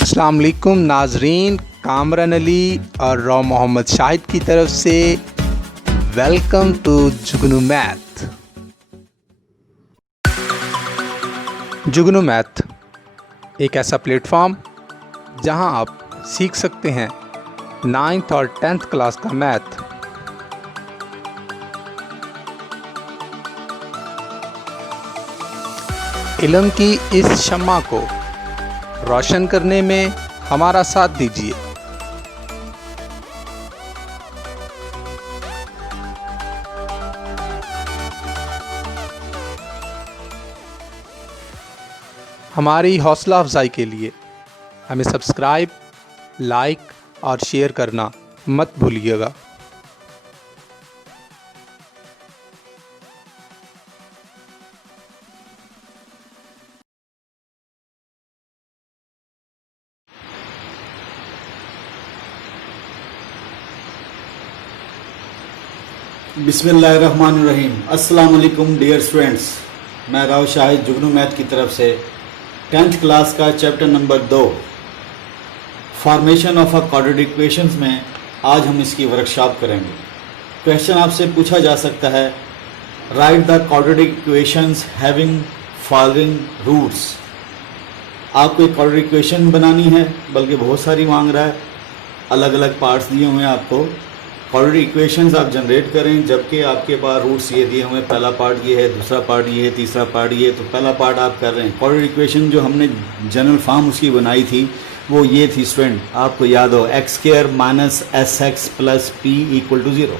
अस्सलाम वालेकुम नाजरीन, कामरान अली और रॉ मोहम्मद शाहिद की तरफ से welcome to Jugnu math. Jugnu math एक ऐसा प्लेटफॉर्म जहां आप सीख सकते हैं 9th और 10th क्लास का मैथ। इल्म की इस शम्मा को रोशन करने में हमारा साथ दीजिए। हमारी हौसला अफजाई के लिए हमें सब्सक्राइब, लाइक और शेयर करना मत भूलिएगा। बिस्मिल्लाहिर्रहमानिर्रहीम। अस्सलाम वालेकुम डियर स्टूडेंट्स, मैं राव शाहिद जुगनू मैथ की तरफ से 10th क्लास का chapter number 2 formation of a quadratic equations में आज हम इसकी वर्कशॉप करेंगे। क्वेश्चन आपसे पूछा जा सकता है, write the quadratic equations having following roots. आपको एक क्वाड्रेटिक इक्वेशन बनानी है, बल्कि बहुत सारी मांग रहा है, अलग अलग पार्ट्स दिए हुए हैं आपको। क्वाड्रेटिक इक्वेशंस आप जनरेट करें, जबकि आपके पास रूट्स ये दिए हुए हैं, पहला पार्ट ये है, दूसरा पार्ट ये है, तीसरा पार्ट ये है। तो पहला पार्ट आप कर रहे हैं। क्वाड्रेटिक इक्वेशन जो हमने जनरल फॉर्म उसकी बनाई थी वो ये थी स्टूडेंट, आपको याद हो, x² minus SX plus P equal to 0।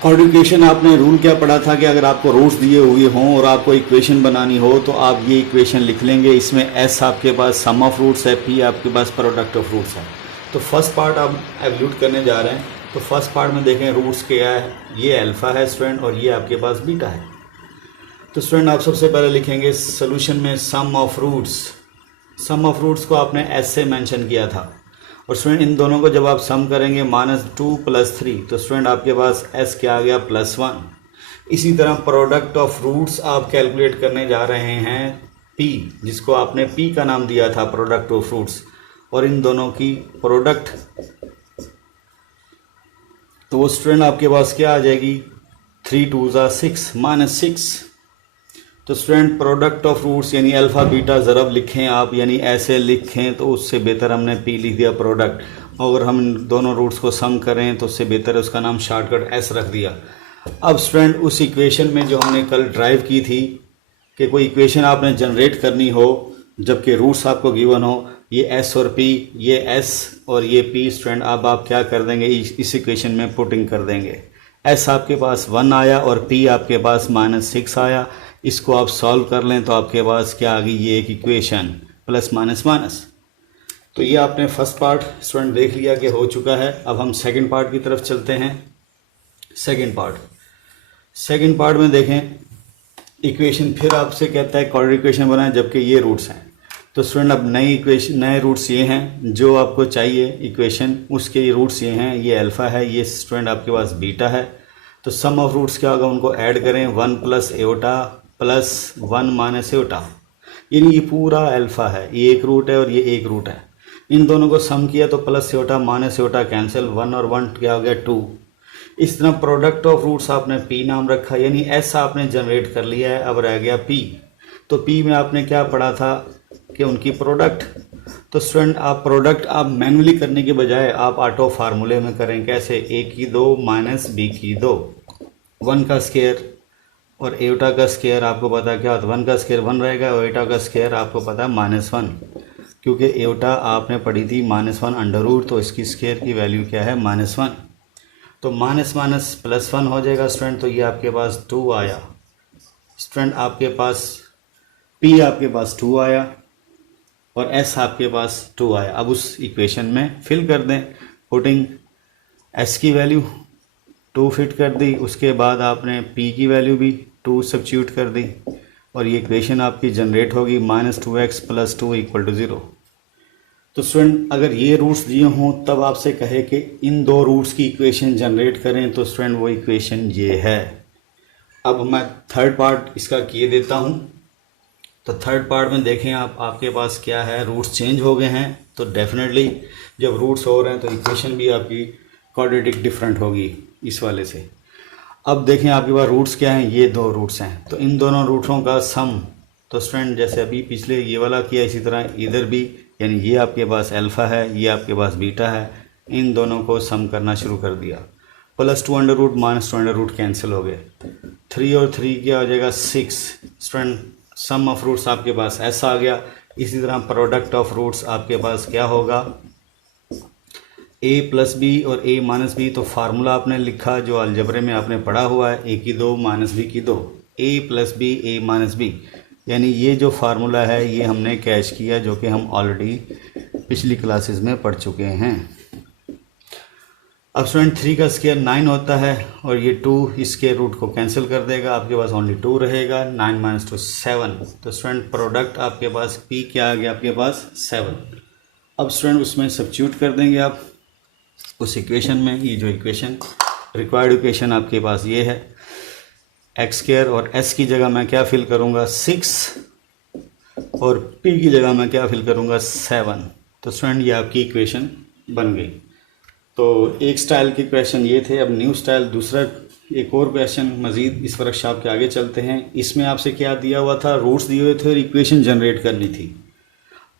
Quadratic equation आपने रूल क्या पढ़ा था कि अगर आपको रूट्स दिए हुए हों और आपको इक्वेशन बनानी हो तो आप ये इक्वेशन लिख लेंगे। इसमें S आपके पास सम ऑफ रूट्स है, P आपके पास प्रोडक्ट ऑफ रूट्स है। तो फर्स्ट पार्ट आप एवल्यूट करने जा रहे हैं। तो फर्स्ट पार्ट में देखें रूट्स क्या है, ये अल्फ़ा है स्टूडेंट और ये आपके पास बीटा है। तो स्टूडेंट आप सबसे पहले लिखेंगे सोल्यूशन में sum of roots. Sum of roots को आपने एस से मेंशन किया था और स्टूडेंट इन दोनों को जब आप सम करेंगे -2 + 3 तो स्टूडेंट आपके पास एस क्या आ गया +1। इसी तरह प्रोडक्ट ऑफ रूट्स आप कैलकुलेट करने जा रहे हैं पी, जिसको आपने पी का नाम दिया था प्रोडक्ट ऑफ रूट्स, और इन दोनों की प्रोडक्ट। तो वो स्टूडेंट आपके पास क्या आ जाएगी, 3 × 2 = 6 -6। तो स्टूडेंट प्रोडक्ट ऑफ रूट्स यानी अल्फ़ा बीटा ज़रब लिखें आप, यानी ऐसे लिखें तो उससे बेहतर हमने पी लिख दिया प्रोडक्ट। और हम दोनों रूट्स को सम करें तो उससे बेहतर है उसका नाम शॉर्टकट एस रख दिया। अब स्टूडेंट उस इक्वेशन में जो हमने कल ड्राइव की थी कि कोई इक्वेशन आपने जनरेट करनी हो जबकि रूट्स आपको गिवन हो, ये एस और पी, ये एस और ये पी स्टूडेंट, अब आप क्या कर देंगे, इस इक्वेशन में पुटिंग कर देंगे। एस आपके पास 1 आया और पी आपके पास -6 आया। इसको आप सॉल्व कर लें तो आपके पास क्या आ गई, ये एक इक्वेशन प्लस माइनस माइनस। तो ये आपने फर्स्ट पार्ट स्टूडेंट देख लिया कि हो चुका है। अब हम सेकंड पार्ट की तरफ चलते हैं। सेकंड पार्ट में देखें, इक्वेशन फिर आपसे कहता है क्वाड्रेटिक इक्वेशन बनाएं जबकि ये रूट्स हैं। तो स्टूडेंट अब नए रूट्स ये हैं जो आपको चाहिए इक्वेशन, उसके रूट्स ये हैं, ये अल्फ़ा है, ये स्टूडेंट आपके पास बीटा है। तो सम ऑफ रूट्स क्या होगा, उनको ऐड करें, 1 + एओटा + 1 - एओटा, यानी ये पूरा अल्फ़ा है, ये एक रूट है और ये एक रूट है। इन दोनों को सम किया तो plus aorta minus aorta cancel, 1 और 1 क्या हो गया 2। इस तरह प्रोडक्ट ऑफ रूट्स आपने पी नाम रखा, यानी एस आपने जनरेट कर लिया है, अब रह गया पी। तो पी में आपने क्या पढ़ा था कि उनकी प्रोडक्ट। तो स्टूडेंट आप प्रोडक्ट आप मैन्युअली करने के बजाय आप ऑटो फार्मूले में करें। कैसे, a की 2 माइनस b की 2, 1 का स्क्वायर और एटा का स्क्वायर आपको पता क्या होता है, 1 का स्क्वायर 1 रहेगा और एटा का स्क्वायर आपको पता है -1, क्योंकि एटा आपने पढ़ी थी -1 √, तो इसकी स्क्वायर की वैल्यू क्या है -1। तो माइनस माइनस +1 हो जाएगा स्टूडेंट। तो ये आपके पास 2 आया स्टूडेंट, आपके पास P आपके पास 2 आया और S आपके पास 2 आया। अब उस इक्वेशन में फिल कर दें, पुटिंग S की वैल्यू 2 फिट कर दी, उसके बाद आपने P की वैल्यू भी 2 सब्स्टिट्यूट कर दी और ये इक्वेशन आपकी जनरेट होगी -2x + 2 = 0। तो स्टूडेंट अगर ये रूट्स दिए हों तब आपसे कहे कि इन दो रूट्स की इक्वेशन जनरेट करें, तो स्टूडेंट वो इक्वेशन ये है। अब मैं थर्ड पार्ट इसका किए देता हूँ। तो थर्ड पार्ट में देखें आप, आपके पास क्या है, रूट्स चेंज हो गए हैं। तो डेफिनेटली जब रूट्स हो रहे हैं तो इक्वेशन भी आपकी क्वाड्रेटिक डिफरेंट होगी इस वाले से। अब देखें आपके पास रूट्स क्या हैं, ये दो रूट्स हैं, तो इन दोनों रूट्सों का सम, तो स्टूडेंट जैसे अभी पिछले ये वाला किया इसी तरह इधर भी, यानी ये आपके पास अल्फ़ा है, ये आपके पास बीटा है, इन दोनों को सम करना शुरू कर दिया। Plus 2 under root minus 2 under root cancel हो गए, 3 और 3 क्या हो जाएगा 6। स्टूडेंट सम ऑफ रूट्स आपके पास ऐसा आ गया। इसी तरह प्रोडक्ट ऑफ रूट्स आपके पास क्या होगा, a प्लस बी और a माइनस बी। तो फार्मूला आपने लिखा जो अलजबरे में आपने पढ़ा हुआ है, a की 2 माइनस बी की 2, a plus B a minus B, यानी ये जो फार्मूला है ये हमने कैच किया, जो कि हम ऑलरेडी पिछली क्लासेस में पढ़ चुके हैं। अब स्टूडेंट 3 का स्क्वायर 9 होता है और ये 2 इसके रूट को कैंसिल कर देगा, आपके पास ओनली 2 रहेगा। 9 माइनस 2 7। तो स्टूडेंट प्रोडक्ट आपके पास p क्या आ गया, आपके पास 7। अब स्टूडेंट उसमें सब्स्टिट्यूट कर देंगे आप उस इक्वेशन में। ये जो इक्वेशन रिक्वायर्ड इक्वेशन आपके पास ये है, एक्स स्क्वायर और s की जगह मैं क्या फिल करूँगा 6 और p की जगह मैं क्या फिल करूँगा 7। तो स्टूडेंट ये आपकी इक्वेशन बन गई। तो एक स्टाइल के क्वेश्चन ये थे। अब न्यू स्टाइल दूसरा एक और क्वेश्चन मज़ीद इस वर्कशॉप के आगे चलते हैं। इसमें आपसे क्या दिया हुआ था, रूट्स दिए हुए थे और इक्वेशन जनरेट करनी थी।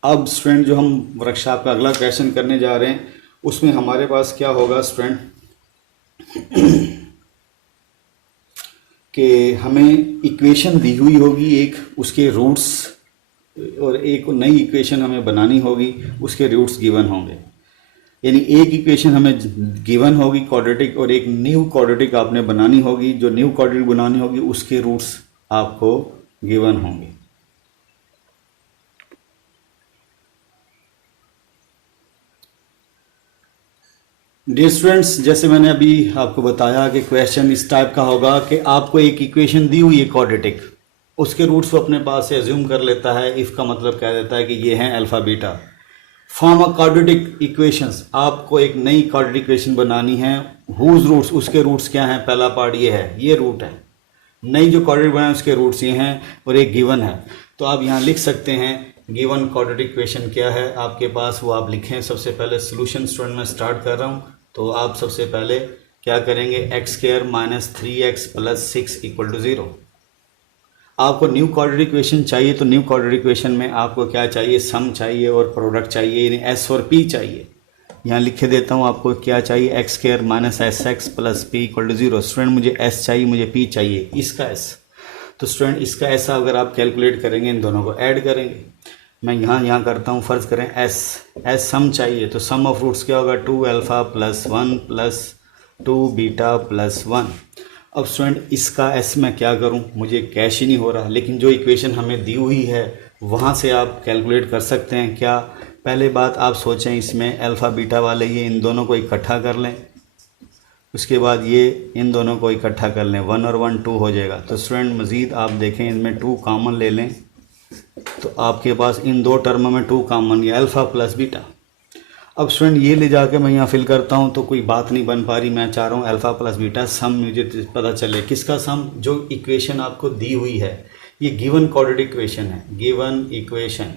अब स्टूडेंट जो हम वर्कशॉप का अगला क्वेश्चन करने जा रहे हैं उसमें हमारे पास क्या होगा स्टूडेंट कि हमें इक्वेशन दी हुई होगी एक, उसके रूट्स, और एक नई इक्वेशन हमें बनानी होगी, उसके रूट्स गिवन होंगे। यानी एक इक्वेशन हमें गिवन होगी क्वाड्रेटिक और एक न्यू क्वाड्रेटिक आपने बनानी होगी। जो न्यू क्वाड्रेटिक बनानी होगी उसके रूट्स आपको गिवन होंगे। डियर स्टूडेंट्स, जैसे मैंने अभी आपको बताया कि क्वेश्चन इस टाइप का होगा कि आपको एक इक्वेशन दी हुई है क्वाड्रेटिक, उसके रूट्स वो अपने पास से एज्यूम कर लेता है। इफ का मतलब कह देता है कि ये हैं alpha beta. Form a quadratic equations, आपको एक नई क्वाड्रेटिक इक्वेशन बनानी है। हुज रूट्स, उसके रूट्स क्या हैं, पहला पार्ट ये है, ये रूट है। नई जो क्वाड्रेटिक बनाए उसके रूट्स ये हैं और एक गिवन है। तो आप यहाँ लिख सकते हैं गिवन क्वाड्रेटिक इक्वेशन क्या है आपके पास, वो आप लिखें। सबसे पहले सोल्यूशन स्टूडेंट मैं स्टार्ट कर रहा हूँ। तो आप सबसे पहले क्या करेंगे, x square minus 3x plus 6 equal to 0। आपको न्यू क्वाड्रेटिक इक्वेशन चाहिए, तो न्यू क्वाड्रेटिक इक्वेशन में आपको क्या चाहिए, सम चाहिए और प्रोडक्ट चाहिए, यानी एस और पी चाहिए। यहाँ लिख के देता हूँ आपको क्या चाहिए, x square minus S x plus P equal to 0। Student मुझे एस चाहिए, मुझे पी चाहिए, इसका एस। तो स्टूडेंट इसका एस अगर आप कैलकुलेट करेंगे, इन दोनों को ऐड करेंगे। मैं यहाँ करता हूँ, फ़र्ज़ करें एस सम चाहिए, तो सम ऑफ रूट्स क्या होगा, 2 alpha plus 1 plus 2 beta plus 1। अब स्टूडेंट इसका एस मैं क्या करूं, मुझे कैश ही नहीं हो रहा, लेकिन जो इक्वेशन हमें दी हुई है वहां से आप कैलकुलेट कर सकते हैं। क्या, पहले बात आप सोचें इसमें अल्फ़ा बीटा वाले ये इन दोनों को इकट्ठा कर लें, उसके बाद ये इन दोनों को इकट्ठा कर लें, 1 और 1 2 हो जाएगा। तो स्टूडेंट मज़ीद आप देखें इनमें 2 कॉमन ले लें, तो आपके पास इन दो टर्म में 2 कॉमन, ये अल्फ़ा प्लस बीटा। अब स्टूडेंट ये ले जाके मैं यहाँ फिल करता हूँ तो कोई बात नहीं बन पा रही। मैं चाह रहा हूँ अल्फ़ा प्लस बीटा सम मुझे पता चले, किसका सम, जो इक्वेशन आपको दी हुई है। ये गिवन क्वाड्रेटिक इक्वेशन है, given equation,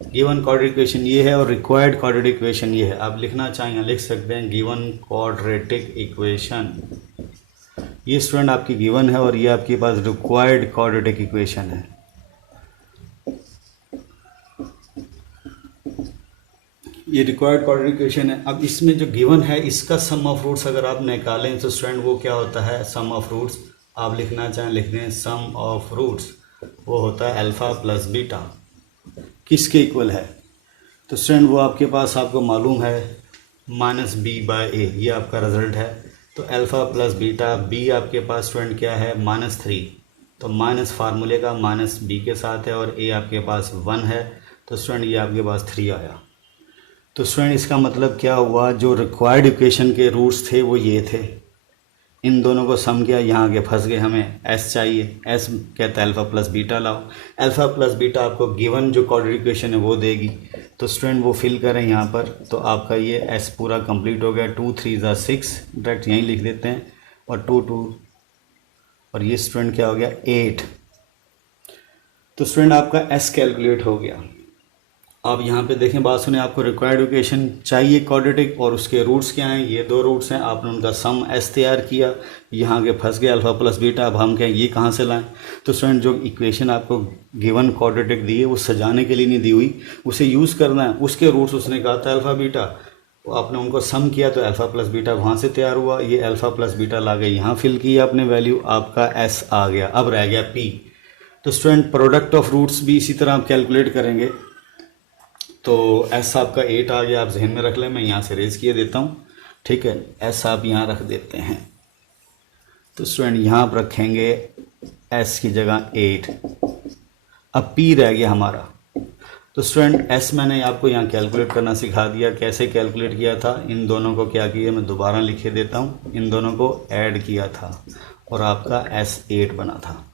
given quadratic equation ये है और रिक्वायर्ड क्वाड्रेटिक इक्वेशन ये है। आप लिखना चाहें लिख सकते हैं गिवन क्वाड्रेटिक इक्वेशन। ये स्टूडेंट आपकी गिवन है और ये आपके पास रिक्वायर्ड क्वाड्रेटिक इक्वेशन है। ये रिक्वायर्ड क्वाड्रेटिक इक्वेशन है। अब इसमें जो गिवन है इसका सम ऑफ रूट्स अगर आप निकालें तो स्टूडेंट वो क्या होता है, सम ऑफ रूट्स आप लिखना चाहें लिख दें, सम ऑफ रूट्स वो होता है अल्फ़ा प्लस बीटा, किसके इक्वल है। तो स्टूडेंट वो आपके पास आपको मालूम है माइनस बी बाय ए, ये आपका रिजल्ट है। तो अल्फ़ा प्लस बीटा, बी आपके पास स्टूडेंट क्या है -3, तो माइनस फार्मूले का माइनस बी के साथ है और ए आपके पास 1 है, तो स्टूडेंट ये आपके पास 3 आया। तो स्टूडेंट इसका मतलब क्या हुआ, जो रिक्वायर्ड इक्वेशन के रूट्स थे वो ये थे, इन दोनों को सम किया, यहाँ आगे फंस गए। हमें एस चाहिए, एस कहता है अल्फ़ा प्लस बीटा लाओ। अल्फ़ा प्लस बीटा आपको गिवन जो क्वाड्रेटिक इक्वेशन है वो देगी। तो स्टूडेंट वो फिल करें यहाँ पर, तो आपका ये एस पूरा कंप्लीट हो गया। 2 3 ज़ा 6, डायरेक्ट यहीं लिख देते हैं, और 2 2 और ये स्टूडेंट क्या हो गया 8। तो स्टूडेंट आपका एस कैलकुलेट हो गया। आप यहाँ पे देखें, बात सुने, आपको रिक्वायर्ड इक्वेशन चाहिए क्वाड्रेटिक और उसके रूट्स क्या हैं, ये 2 रूट्स हैं, आपने उनका सम एस तैयार किया, यहाँ के फंस गया अल्फ़ा प्लस बीटा। अब हम कहें ये कहाँ से लाएं? तो स्टूडेंट जो इक्वेशन आपको गिवन क्वाड्रेटिक दी है वो सजाने के लिए नहीं दी हुई, उसे यूज़ करना है। उसके रूट्स उसने कहा था अल्फ़ा बीटा, आपने उनको सम किया तो अल्फ़ा प्लस बीटा वहाँ से तैयार हुआ, ये अल्फ़ा प्लस बीटा ला गए यहाँ फिल किया आपने वैल्यू, आपका एस आ गया। अब रह गया पी। तो स्टूडेंट प्रोडक्ट ऑफ रूट्स भी इसी तरह आप कैलकुलेट करेंगे। तो एस आपका 8 आ गया, आप जहन में रख लें, मैं यहाँ से रेज किए देता हूँ, ठीक है। एस आप यहाँ रख देते हैं। तो स्टूडेंट यहाँ आप रखेंगे एस की जगह 8। अब पी रह गया हमारा। तो स्टूडेंट एस मैंने आपको यहाँ कैलकुलेट करना सिखा दिया, कैसे कैलकुलेट किया था। इन दोनों को क्या किया, मैं दोबारा लिखे देता हूँ, इन दोनों को ऐड किया था और आपका एस 8 बना था।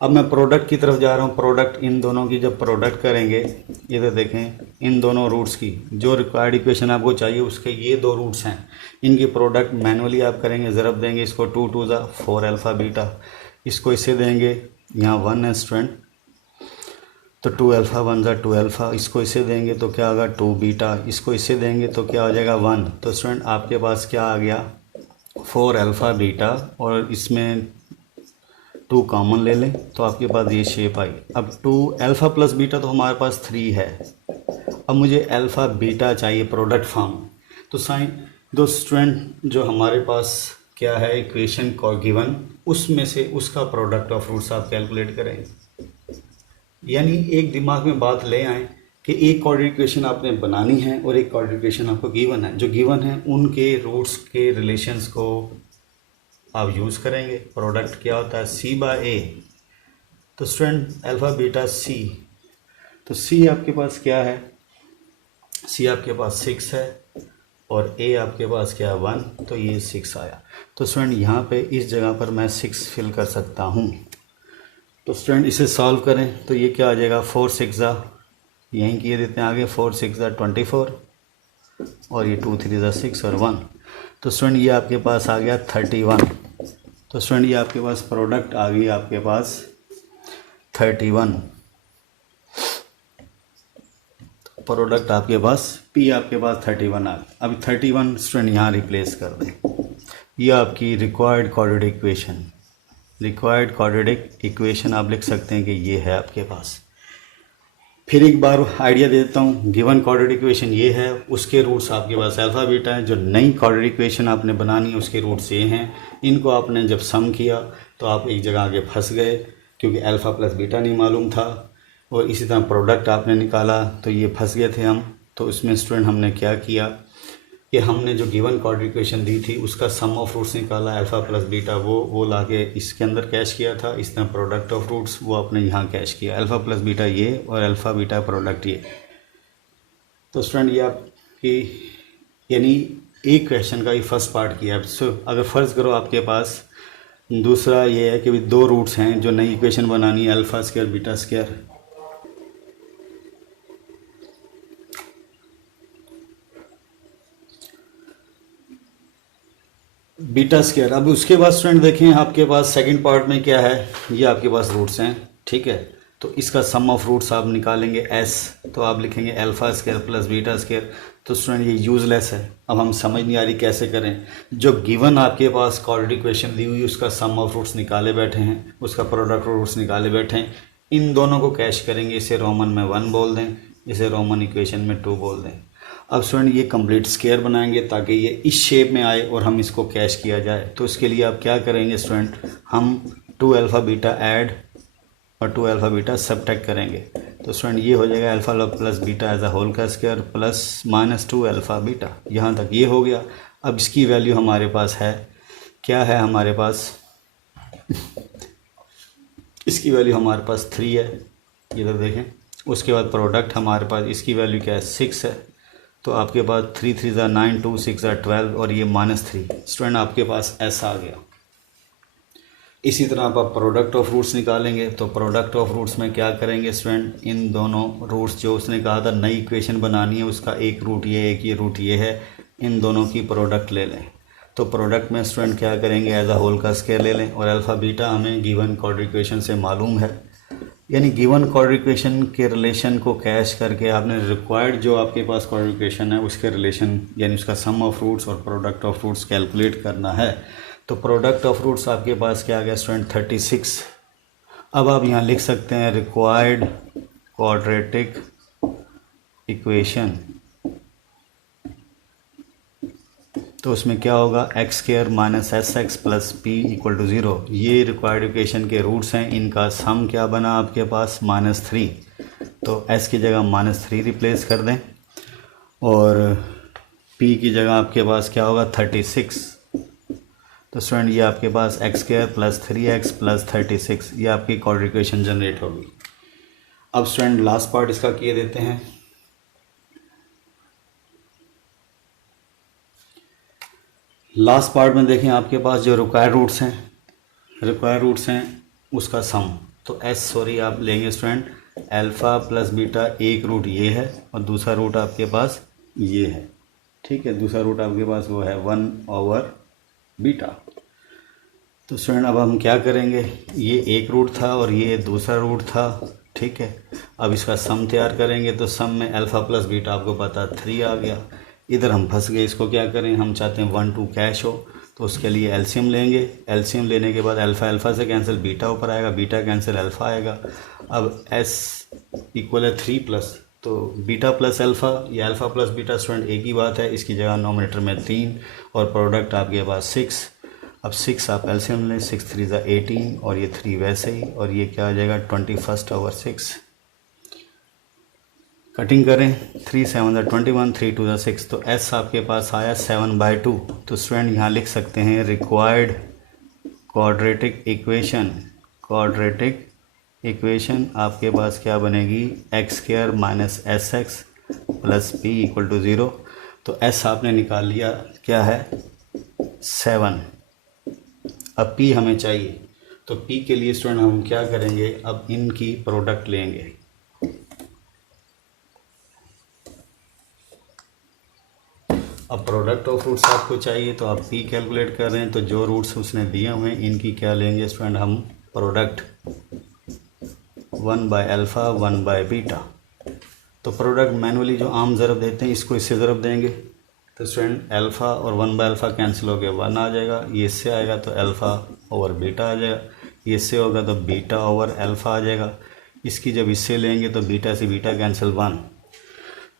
अब मैं प्रोडक्ट की तरफ जा रहा हूँ। प्रोडक्ट इन दोनों की जब प्रोडक्ट करेंगे, इधर देखें, इन दोनों रूट्स की जो रिक्वायर्ड इक्वेशन आपको चाहिए उसके ये 2 रूट्स हैं, इनकी प्रोडक्ट मैनुअली आप करेंगे। ज़रब देंगे इसको 2 2 ज़ा 4 अल्फ़ा बीटा, इसको इससे देंगे, यहाँ 1 है स्टूडेंट, तो 2 अल्फ़ा 1 ज़ा 2 अल्फ़ा, इसको इससे देंगे तो क्या होगा 2 बीटा, इसको इससे देंगे तो क्या हो जाएगा 1। तो स्टूडेंट आपके पास क्या आ गया 4 अल्फ़ा बीटा, और इसमें 2 कॉमन ले लें तो आपके पास ये शेप आई। अब 2 अल्फ़ा प्लस बीटा तो हमारे पास 3 है, अब मुझे अल्फ़ा बीटा चाहिए प्रोडक्ट फॉर्म। तो दो स्टूडेंट जो हमारे पास क्या है इक्वेशन को गिवन, उसमें से उसका प्रोडक्ट ऑफ रूट्स आप कैलकुलेट करेंगे। यानी एक दिमाग में बात ले आए कि एक क्वाड्रेटिक इक्वेशन आपने बनानी है और एक क्वाड्रेटिक इक्वेशन आपको गिवन है। जो गिवन है उनके रूट्स के रिलेशंस को आप यूज़ करेंगे। प्रोडक्ट क्या होता है सी बाय ए। तो स्टूडेंट अल्फ़ा बीटा सी, तो सी आपके पास क्या है, सी आपके पास 6 है और ए आपके पास क्या है 1, तो ये 6 आया। तो स्टूडेंट यहाँ पे इस जगह पर मैं 6 फिल कर सकता हूँ। तो स्टूडेंट इसे सॉल्व करें तो ये क्या आ जाएगा 4 6 ज़ा, यहीं किए देते हैं आगे, 4 6 ज़ा 24 और ये 2 3 ज़ा 6 और 1। तो स्टूडेंट ये आपके पास आ गया 31। तो स्टूडेंट ये आपके पास प्रोडक्ट आ गई आपके पास 31। प्रोडक्ट आपके पास पी आपके पास 31 आ गई। अभी 31 स्टूडेंट यहाँ रिप्लेस कर दें। ये आपकी required quadratic equation, required quadratic equation आप लिख सकते हैं कि ये है आपके पास। फिर एक बार आइडिया देता हूँ, गिवन क्वाड्रेटिक इक्वेशन ये है, उसके रूट्स आपके पास अल्फ़ा बीटा है। जो नई क्वाड्रेटिक इक्वेशन आपने बनानी है उसके रूट्स ये हैं। इनको आपने जब सम किया तो आप एक जगह आगे फंस गए क्योंकि अल्फ़ा प्लस बीटा नहीं मालूम था, और इसी तरह प्रोडक्ट आपने निकाला तो ये फंस गए थे हम। तो इसमें स्टूडेंट हमने क्या किया कि हमने जो गिवन क्वाड्रेटिक इक्वेशन दी थी उसका सम ऑफ रूट्स निकाला, अल्फ़ा प्लस बीटा वो ला के इसके अंदर कैश किया था। इस तरह प्रोडक्ट ऑफ रूट्स वो आपने यहाँ कैश किया, अल्फ़ा प्लस बीटा ये और अल्फ़ा बीटा प्रोडक्ट ये। तो स्टूडेंट ये आपकी यानी एक क्वेश्चन का ये फर्स्ट पार्ट किया। सो अगर फ़र्ज़ करो आपके पास दूसरा ये है कि 2 रूट्स हैं जो नई इक्वेशन बनानी है, alpha square beta square. Beta square. अब उसके बाद स्टूडेंट देखें आपके पास सेकंड पार्ट में क्या है, ये आपके पास रूट्स हैं, ठीक है। तो इसका सम ऑफ रूट्स आप निकालेंगे एस, तो आप लिखेंगे alpha square plus beta square. तो स्टूडेंट ये यूज़लेस है, अब हम समझ नहीं आ रही कैसे करें। जो गिवन आपके पास क्वाड्रेटिक इक्वेशन दी हुई उसका सम ऑफ रूट्स निकाले बैठे हैं, उसका प्रोडक्ट रूट्स निकाले बैठे हैं, इन दोनों को कैश करेंगे। इसे रोमन में 1 बोल दें, इसे रोमन इक्वेशन में 2 बोल दें। अब स्टूडेंट ये कंप्लीट स्क्वायर बनाएंगे ताकि ये इस शेप में आए और हम इसको कैश किया जाए। तो इसके लिए आप क्या करेंगे स्टूडेंट, हम 2 अल्फ़ा बीटा ऐड और 2 अल्फ़ा बीटा सबट्रैक्ट करेंगे। तो स्टूडेंट ये हो जाएगा alpha plus beta as a whole का स्क्वायर प्लस -2 अल्फ़ा बीटा, यहाँ तक ये हो गया। अब इसकी वैल्यू हमारे पास है, क्या है हमारे पास इसकी वैल्यू हमारे पास 3 है, इधर देखें। उसके बाद प्रोडक्ट हमारे पास इसकी वैल्यू क्या है 6 है। तो आपके पास 3 3 ज़ा 9, 2 6 ज़ा 12 और ये -3। स्टूडेंट आपके पास ऐसा आ गया। इसी तरह आप प्रोडक्ट ऑफ रूट्स निकालेंगे। तो प्रोडक्ट ऑफ रूट्स में क्या करेंगे स्टूडेंट, इन दोनों रूट्स जो उसने कहा था नई इक्वेशन बनानी है उसका एक रूट ये एक ये रूट ये है, इन दोनों की प्रोडक्ट ले लें। तो प्रोडक्ट में स्टूडेंट क्या करेंगे, एज अ होल का स्क्वायर ले लें और अल्फ़ा बीटा हमें गिवन क्वाड्रेटिक इक्वेशन से मालूम है, यानी गिवन क्वाड्रेटिक इक्वेशन के रिलेशन को कैश करके आपने रिक्वायर्ड जो आपके पास क्वाड्रेटिक इक्वेशन है उसके रिलेशन यानी उसका सम ऑफ रूट्स और प्रोडक्ट ऑफ रूट्स कैलकुलेट करना है। तो प्रोडक्ट ऑफ रूट्स आपके पास क्या आ गया स्टूडेंट 36। अब आप यहाँ लिख सकते हैं रिक्वायर्ड क्वाड्रेटिक इक्वेशन, तो उसमें क्या होगा x square minus S x plus P equal to 0। ये रिक्वायर्ड इक्वेशन के रूट्स हैं, इनका सम क्या बना आपके पास -3, तो एस की जगह -3 रिप्लेस कर दें और पी की जगह आपके पास क्या होगा 36। तो स्टूडेंट ये आपके पास x square plus 3x plus 36 ये आपकी क्वाड्रेटिक इक्वेशन जनरेट होगी। अब स्टूडेंट लास्ट पार्ट इसका किए देते हैं। लास्ट पार्ट में देखें आपके पास जो रिक्वायर्ड रूट्स हैं उसका सम, तो आप लेंगे स्टूडेंट अल्फ़ा प्लस बीटा, एक रूट ये है और दूसरा रूट आपके पास ये है, ठीक है, दूसरा रूट आपके पास वो है 1/बीटा। तो स्टूडेंट अब हम क्या करेंगे, ये एक रूट था और ये दूसरा रूट था, ठीक है। अब इसका सम तैयार करेंगे तो सम में अल्फ़ा प्लस बीटा आपको पता 3 आ गया। इधर हम फंस गए, इसको क्या करें, हम चाहते हैं 1 2 कैश हो, तो उसके लिए एलसीएम लेंगे। एलसीएम लेने के बाद अल्फ़ा से कैंसिल बीटा ऊपर आएगा, बीटा कैंसिल अल्फ़ा आएगा। अब एस इक्वल है 3+, तो बीटा प्लस अल्फ़ा या अल्फ़ा प्लस बीटा स्टूडेंट एक ही बात है, इसकी जगह नोमिनेटर में 3 और प्रोडक्ट आपके पास 6। अब 6 आप एलसीएम लें, 6 3 18 और ये 3 वैसे ही, और ये क्या आ जाएगा 21/6। कटिंग करें, 3 7 21, 3 2 6, तो एस आपके पास आया 7/2। तो स्टूडेंट यहाँ लिख सकते हैं रिक्वायर्ड क्वाड्रेटिक इक्वेशन आपके पास क्या बनेगी, x square minus S x plus P equal to 0। तो एस आपने निकाल लिया, क्या है 7। अब पी हमें चाहिए, तो पी के लिए स्टूडेंट हम क्या करेंगे, अब इनकी प्रोडक्ट लेंगे। अब प्रोडक्ट ऑफ रूट्स आपको चाहिए तो आप पी कैलकुलेट कर रहे हैं, तो जो रूट्स उसने दिए हुए हैं इनकी क्या लेंगे स्टूडेंट, हम प्रोडक्ट 1/अल्फ़ा 1/बीटा। तो प्रोडक्ट मैनुअली जो आम ज़रब देते हैं इसको इससे ज़रब देंगे, तो स्टूडेंट अल्फ़ा और 1/अल्फ़ा कैंसिल हो गया 1 आ जाएगा, ये इससे आएगा तो अल्फ़ा ओवर बीटा आ जाएगा, ये इससे होगा तो बीटा ओवर अल्फ़ा आ जाएगा। इसकी जब इससे लेंगे तो बीटा से बीटा कैंसिल 1।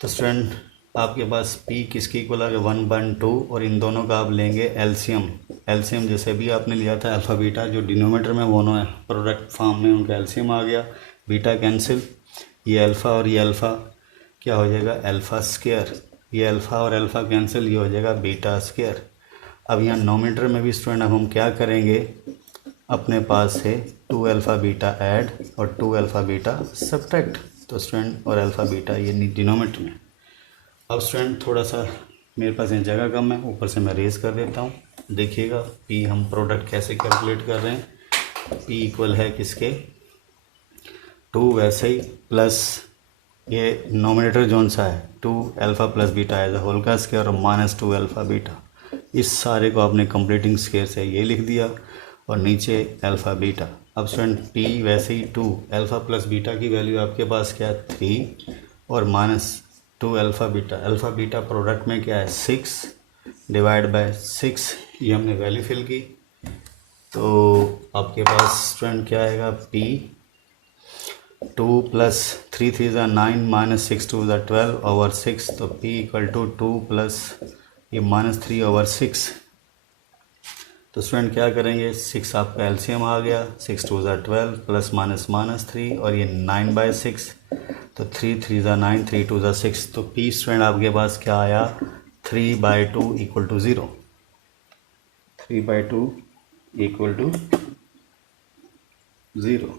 तो स्टूडेंट आपके पास पी किसके इक्वल आ गया 1/2 और इन दोनों का आप लेंगे एलसीएम जैसे भी आपने लिया था अल्फ़ा बीटा, जो डिनोमिनेटर में वो है प्रोडक्ट फॉर्म में उनका एलसीएम आ गया, बीटा कैंसिल, ये अल्फ़ा और ये अल्फ़ा क्या हो जाएगा अल्फ़ा स्क्वायर, ये अल्फ़ा और अल्फ़ा कैंसिल, ये हो जाएगा बीटा स्क्वायर। अब यहाँ नोमिनेटर में भी स्टूडेंट अब हम क्या करेंगे, अपने पास से 2 अल्फ़ा बीटा ऐड और 2 अल्फ़ा बीटा सब्ट्रैक्ट, तो स्टूडेंट और अल्फ़ा बीटा ये डिनोमिनेटर में। अब स्टूडेंट थोड़ा सा मेरे पास यहाँ जगह कम है, ऊपर से मैं रेज़ कर देता हूँ, देखिएगा पी हम प्रोडक्ट कैसे कैलकुलेट कर रहे हैं। पी इक्वल है किसके 2 वैसे ही प्लस ये नोमिनेटर जोन सा है 2 alpha plus beta as a whole का स्क्वायर और -2 अल्फ़ा बीटा, इस सारे को आपने कंप्लीटिंग स्क्वायर से ये लिख दिया और नीचे अल्फ़ा बीटा। अब स्टूडेंट पी वैसे ही 2 अल्फ़ा प्लस बीटा की वैल्यू आपके पास क्या है 3 और -2 अल्फ़ा बीटा प्रोडक्ट में क्या है 6 डिवाइड बाय 6, ये हमने वैल्यू फिल की। तो आपके पास स्टूडेंट क्या आएगा पी 2 प्लस 3 3 9 -6 2 12 ओवर 6, तो पी इक्वल टू 2 प्लस ये -3 ओवर 6। तो स्टूडेंट क्या करेंगे 6 आपका एलसीएम आ गया, 6 2 12 प्लस -3 और ये 9/6, तो 3 3 9 3 2 6, तो पी स्टूडेंट आपके पास क्या आया 3/2 इक्वल टू 0, 3/2 इक्वल टू 0।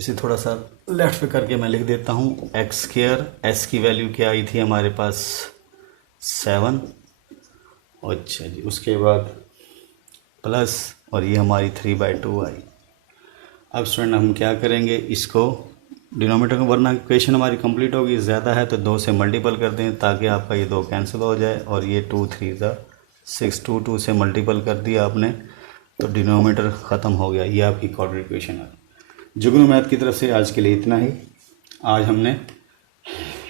इसे थोड़ा सा लेफ्ट पे करके मैं लिख देता हूँ, एक्स स्क्वायर एस की वैल्यू क्या आई थी हमारे पास 7, अच्छा जी, उसके बाद प्लस और ये हमारी 3/2 आई। अब स्टूडेंट हम क्या करेंगे, इसको डिनोमीटर को, वरना इक्वेशन हमारी कंप्लीट होगी, ज़्यादा है तो 2 से मल्टीपल कर दें ताकि आपका ये 2 कैंसिल हो जाए और ये 2 3 6, 2 से मल्टीपल कर दिया आपने तो डिनोमीटर ख़त्म हो गया। ये आपकी क्वाड्रेटिक इक्वेशन है। जुगनू मैथ की तरफ से आज के लिए इतना ही। आज हमने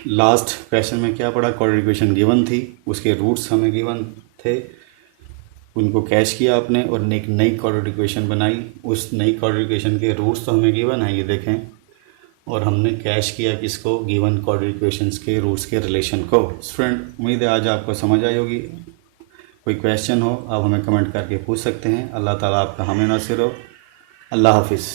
लास्ट क्वेश्चन में क्या पढ़ा, क्वाड्रेटिक इक्वेशन गिवन थी, उसके रूट्स हमें गिवन थे, उनको कैश किया आपने और एक नई क्वाड्रेटिक इक्वेशन बनाई। उस नई क्वाड्रेटिक इक्वेशन के रूट्स तो हमें गिवन है, ये देखें, और हमने कैश किया किसको, गिवन क्वाड्रेटिक इक्वेशंस के रूट्स के रिलेशन को। स्टूडेंट, उम्मीद है आज आपको समझ आई होगी। कोई क्वेश्चन हो आप हमें कमेंट करके पूछ सकते हैं। अल्लाह ताला आपका हमें नासिर हो। अल्लाह हाफिज़।